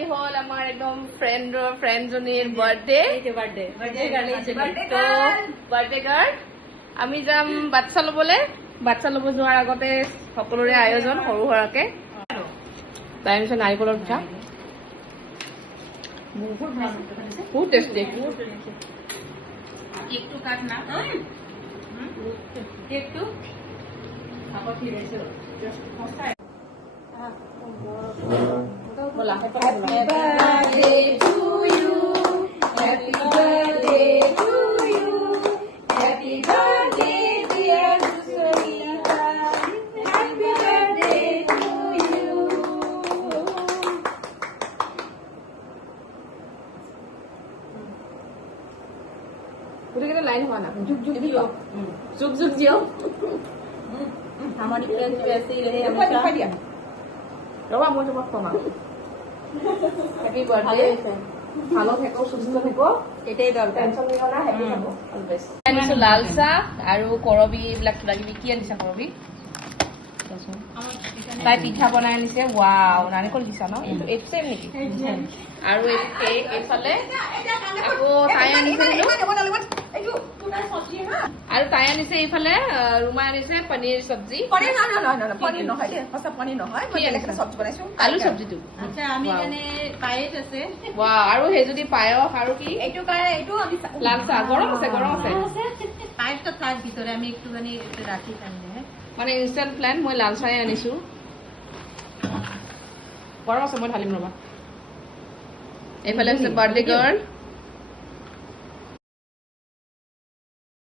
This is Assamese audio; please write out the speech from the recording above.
আজি হল আমাৰ একদম ফ্ৰেণ্ডজনীৰ বাৰ্থডে গাৰ্ল আমি যাম বাচ্চা ল'ব যোৱাৰ আগতে সকলোৰে আয়োজন সৰু সুৰাকে তাই নিচিনা নাৰিকলৰ পিঠা বহুত টেষ্টি কেকটো কাট না কেকটো আকৌ ফিৰাইছো বলা Happy birthday to you. Happy birthday to you. Happy birthday, dear Susanita. Happy birthday to you. গোটেইকেইটা লাইন হোৱা না যুগ যুগ জিও हमारी फ्रेंड्स वैसे ही रहे দেখুৱাই দিয়া ৰবা মই তোমাক কম হেপী বাৰ্থডে ভালো থাকো সুস্থ থাকো এটাই দৰকাৰ টেনশন নিও না হেপী থাকো অলৱেজ আনিছো লাল চাহ আৰু কৰবি এইবিলাক কিবা কিবি কি আনিছা কৰবি তাই পিঠা বনাই আনিছে ৱাও নাৰিকল দিছা ন এইটো চেম নেকি আৰু এই কেক এইফালে আকৌ তাই আনিছে আৰু তাই আনিছে এইফালে ৰুমা আনিছে পনীৰ চব্জি পনীৰ নহয় দেই সঁচা পনীৰ নহয় মই বেলেগ এটা চব্জি বনাইছো আলু চব্জিটো আচ্ছা আমি এখানে পায়েস আছে ৱাও আৰু সেইজনী পায়স আৰু কি এইটো কাৰণে এইটো আমি লাল চাহ গৰম আছে পায়েসটা থাক ভিতৰে আমি একটুখানি ৰাখি সামনে মানে ইনষ্টেণ্ট প্লেন মই লাল চাহে আনিছো গৰম আছে মই ঢালিম ৰবা এইফালে আছে বাৰ্থডে গাৰ্ল